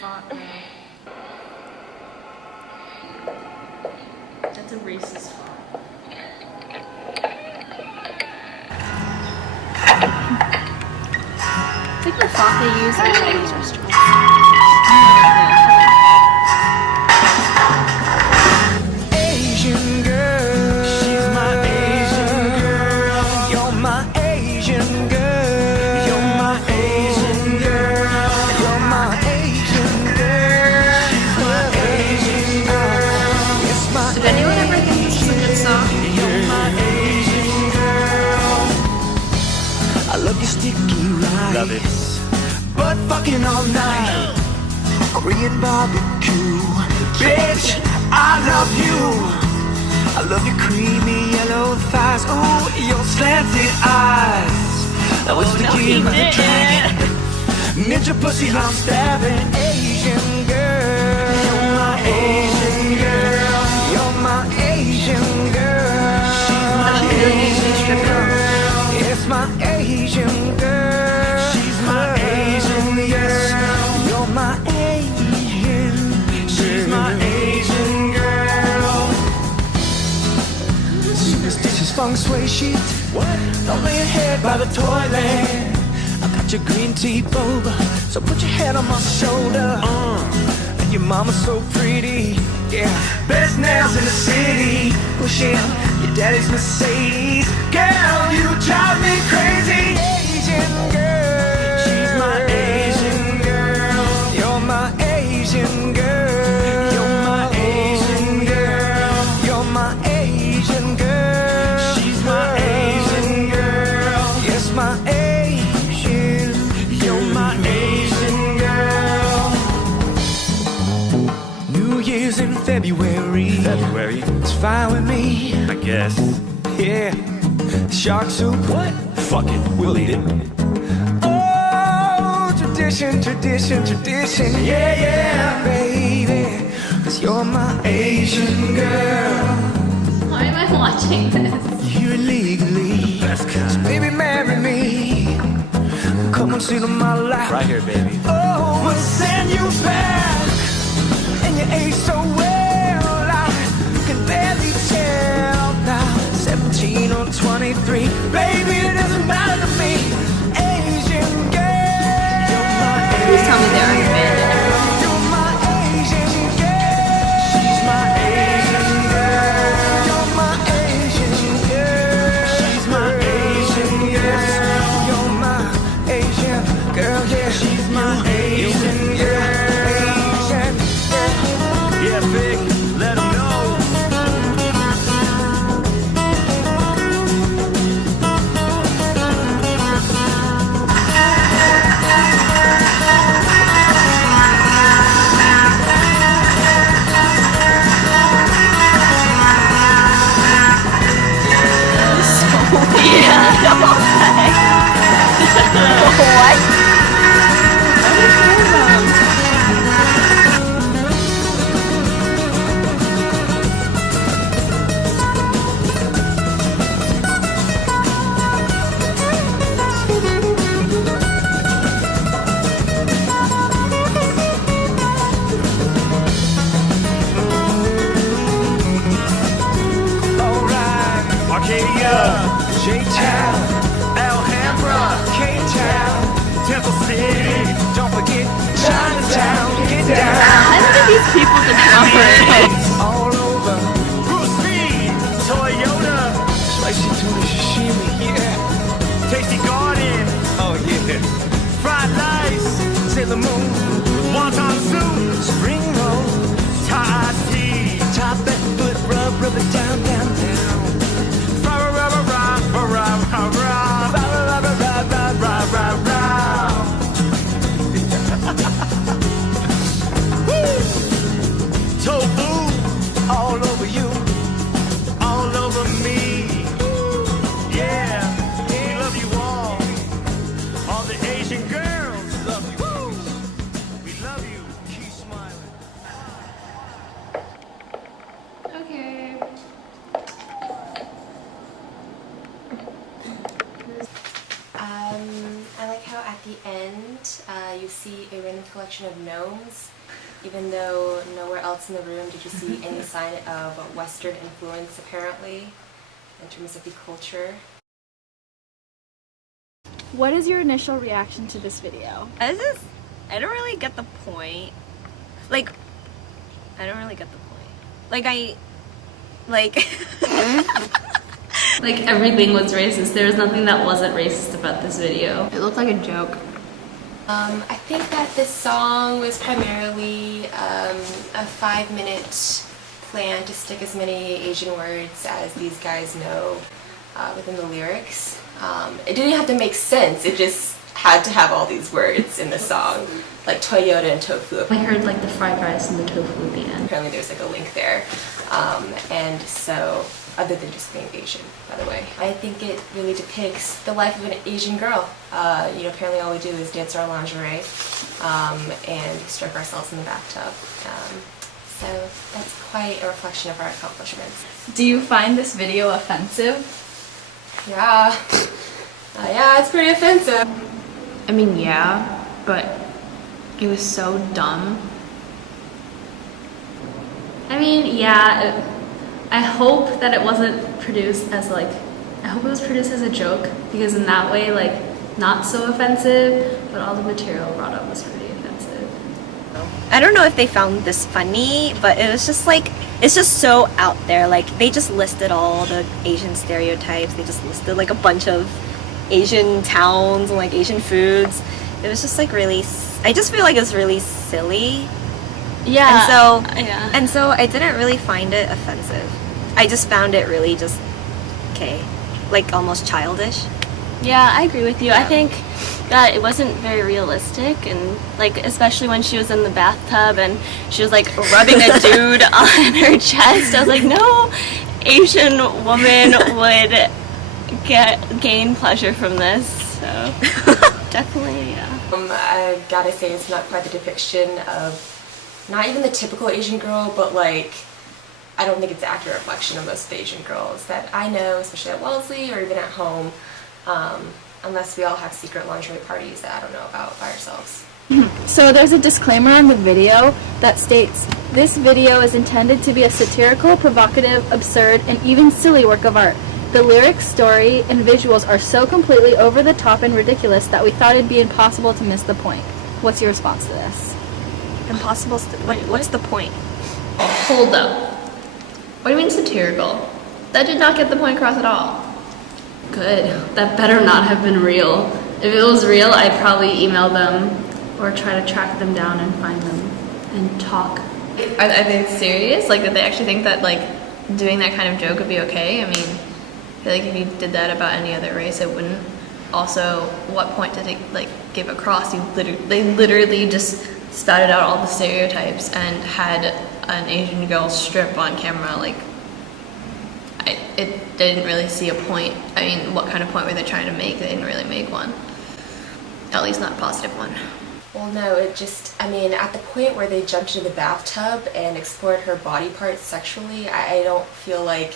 font now. That's a racist font. It's like the font they use in Chinese restaurants. Asian girl, she's my Asian girl. You're my Asian girl. You're my Asian girl. You're my Asian girl. She's my Asian girl. It's my Did anyone ever think this is a good song? You're my Asian girl. I love your sticky rice. Love it. But fucking all night. Korean barbecue. Bitch, I love you. I love your creamy yellow thighs. Ooh, your slanted eyes. That was the key of the dragon. Ninja pussy, I'm stabbing. Asian girl. You're my Asian girl. You're my Asian girl. She's my Asian girl. It's my Asian girl. She's my Asian girl. You're my Asian. She's my Asian girl. Superstitious feng shui shit. What? Don't lay your head by the toilet. I got your green tea boba, so put your head on my shoulder. And your mama's so pretty. Yeah, best nails in the city. Pushing your daddy's Mercedes. Girl, you drive me crazy. Asian girl. She's my Asian girl. You're my Asian girl. You're my Asian girl. You're my Asian girl. She's my Asian girl. Yes, my Asian. You're my Asian girl. New Year's in February. February, It's fine with me. I guess. Yeah. Shark soup. What? Fuck it, we'll eat it. Oh, tradition, tradition, tradition. Yeah, yeah, baby. 'Cause you're my Asian girl. Why am I watching this? You're legally. Best So kind. baby, marry me. Come on, sit on my lap. Right here, baby. Oh, we'll send you back. And you age so well, I can barely tell now. 17 or 23, baby, it doesn't matter to me. Asian girl, you're my Please tell me they aren't abandoned. You're my Asian girl. She's my Asian girl. You're my Asian girl. She's my Asian girl. You're my Asian girl. Yeah, she's my Asian girl. Asian girl. Yeah, Vic, let him know. Alright, Arcadia, J-Town, Alhambra, K-Town. Temple City. Don't forget Chinatown. Get down. How did these people discover it? All over. Bruce Lee, Toyota, Spicy tuna sashimi. Yeah. Tasty Garden, Oh yeah. Fried Rice, Sailor Moon. Wonton Soup, Spring roll. Thai tea. Top that foot rub. Rub it down, down, down. Rah, rah, rah, rah, rah, rah, rah, rah. Rah, rah, rah, rah, rah, rah, rah, rah. Tofu, All over you. all over me. Yeah, we love you all. All the Asian girls love you. We love you. Keep smiling. Okay. I like how at the end front, you see a random collection of gnomes. Even though nowhere else in the room did you see any sign of Western influence, apparently, in terms of the culture. What is your initial reaction to this video? I don't really get the point. Like, I don't really get the point. Like everything was racist. There was nothing that wasn't racist about this video. It looked like a joke. I think that this song was primarily a 5-minute plan to stick as many Asian words as these guys know within the lyrics. It didn't have to make sense, it just had to have all these words in the song, like Toyota and tofu. I heard like the fried rice and the tofu at the end. Apparently there's like a link there. And so, other than just being Asian, by the way. I think it really depicts the life of an Asian girl. Apparently all we do is dance our lingerie and stroke ourselves in the bathtub. So that's quite a reflection of our accomplishments. Do you find this video offensive? Yeah. Yeah, it's pretty offensive. I mean, yeah, but it was so dumb. I mean, yeah, I hope that it wasn't produced as I hope it was produced as a joke, because in that way, not so offensive, but all the material brought up was pretty offensive. I don't know if they found this funny, but it was just it's just so out there. They just listed all the Asian stereotypes. They just listed a bunch of Asian towns and Asian foods. It was just really, I just feel like it was really silly. Yeah. And so I didn't really find it offensive. I just found it really just okay, almost childish. Yeah, I agree with you. I think that it wasn't very realistic, and especially when she was in the bathtub and she was rubbing a dude on her chest. I was like, no Asian woman would gain pleasure from this. So definitely, yeah. I gotta say it's not quite the depiction of not even the typical Asian girl, but I don't think it's an accurate reflection of most of the Asian girls that I know, especially at Wellesley or even at home, unless we all have secret lingerie parties that I don't know about by ourselves. So there's a disclaimer on the video that states, this video is intended to be a satirical, provocative, absurd, and even silly work of art. The lyrics, story, and visuals are so completely over the top and ridiculous that we thought it'd be impossible to miss the point. What's your response to this? Impossible. What's the point? Hold up. What do you mean satirical? That did not get the point across at all. Good. That better not have been real. If it was real, I'd probably email them or try to track them down and find them and talk. Are they serious? Did they actually think that doing that kind of joke would be okay? I mean, I feel if you did that about any other race, it wouldn't. Also, what point did it give across? They literally just spouted out all the stereotypes and had an Asian girl strip on camera. They didn't really see a point. I mean, what kind of point were they trying to make? They didn't really make one. At least not a positive one. Well, no, at the point where they jumped into the bathtub and explored her body parts sexually, I don't feel like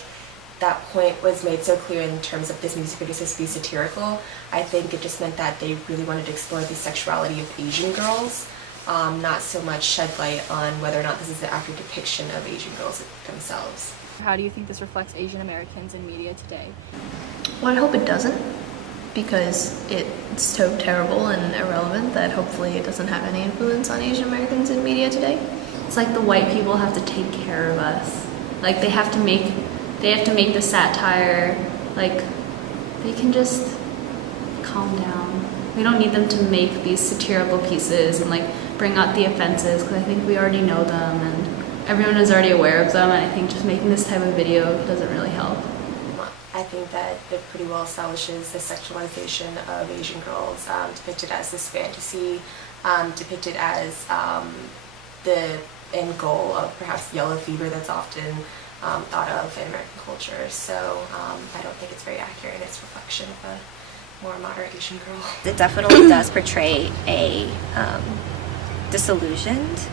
that point was made so clear in terms of this music video supposed to be satirical. I think it just meant that they really wanted to explore the sexuality of Asian girls, not so much shed light on whether or not this is an accurate depiction of Asian girls themselves. How do you think this reflects Asian Americans in media today? Well, I hope it doesn't, because it's so terrible and irrelevant that hopefully it doesn't have any influence on Asian Americans in media today. It's the white people have to take care of us. They have to make the satire. They can just calm down. We don't need them to make these satirical pieces and bring out the offenses, because I think we already know them and everyone is already aware of them, and I think just making this type of video doesn't really help. I think that it pretty well establishes the sexualization of Asian girls, depicted as this fantasy, depicted as the end goal of perhaps yellow fever that's often thought of in American culture. So I don't think it's very accurate in its reflection of a more moderate Asian girl. It definitely does portray a disillusioned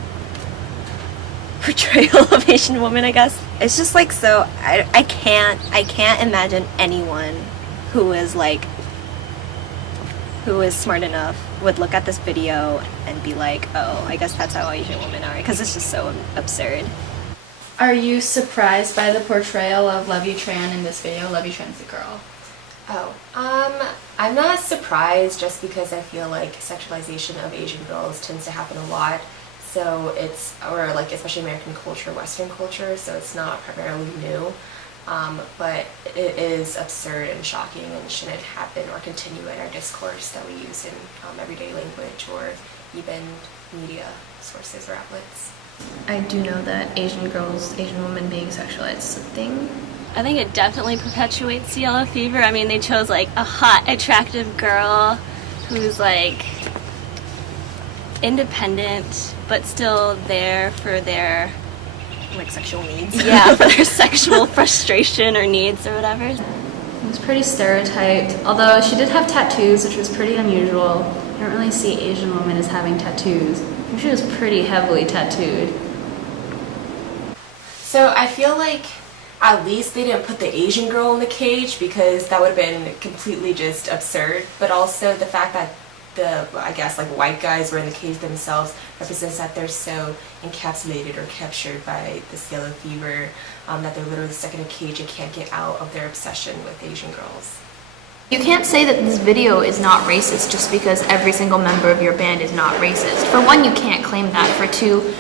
portrayal of Asian women, I guess. It's just so I can't imagine anyone who is smart enough would look at this video and be like, oh, I guess that's how Asian women are, because it's just so absurd. Are you surprised by the portrayal of Levy Tran in this video? Levy Tran's the girl. Oh, I'm not surprised just because I feel like sexualization of Asian girls tends to happen a lot. So it's, or like especially American culture, Western culture, so it's not primarily new. But it is absurd and shocking and shouldn't happen or continue in our discourse that we use in everyday language or even media sources or outlets. I do know that Asian girls, Asian women being sexualized is a thing. I think it definitely perpetuates the yellow fever. I mean, they chose like a hot, attractive girl who's like independent, but still there for their, Like sexual needs. yeah, for their sexual frustration or needs or whatever. It was pretty stereotyped, although she did have tattoos, which was pretty unusual. I don't really see Asian women as having tattoos. She was pretty heavily tattooed. So I feel like at least they didn't put the Asian girl in the cage because that would have been completely just absurd. But also the fact that I guess like white guys were in the cage themselves represents that they're so encapsulated or captured by this yellow fever that they're literally stuck in a cage and can't get out of their obsession with Asian girls. You can't say that this video is not racist just because every single member of your band is not racist. For one, you can't claim that. For two,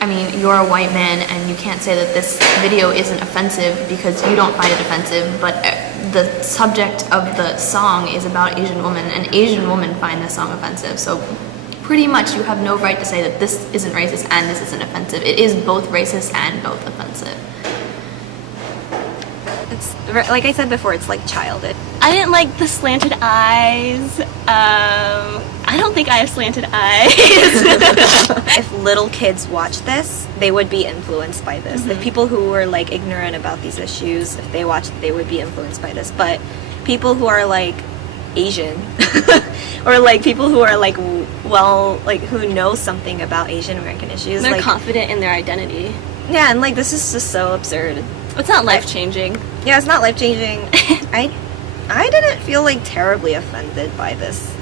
I mean, you're a white man and you can't say that this video isn't offensive because you don't find it offensive, but the subject of the song is about Asian women, and Asian women find this song offensive. So pretty much you have no right to say that this isn't racist and this isn't offensive. It is both racist and both offensive. It's, like I said before, it's like childish. I didn't like the slanted eyes. I don't think I have slanted eyes. If little kids watch this, they would be influenced by this. If people who were like ignorant about these issues, if they watched, they would be influenced by this. But people who are like Asian or like people who are like, well, like who know something about Asian American issues, They're like, confident in their identity. yeah, and like this is just so absurd. It's not life-changing. Yeah, it's not life changing. I didn't feel like terribly offended by this.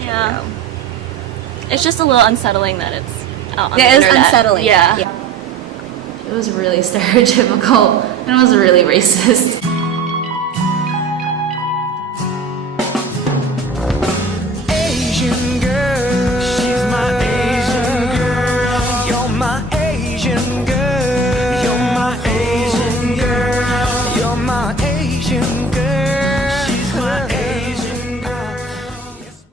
Yeah. video. It's just a little unsettling that it's out on the Yeah, it was internet. unsettling. Yeah. It was really stereotypical, and it was really racist. Asian girl, she's my Asian girl. You're my Asian girl. You're my Asian girl. You're my Asian girl.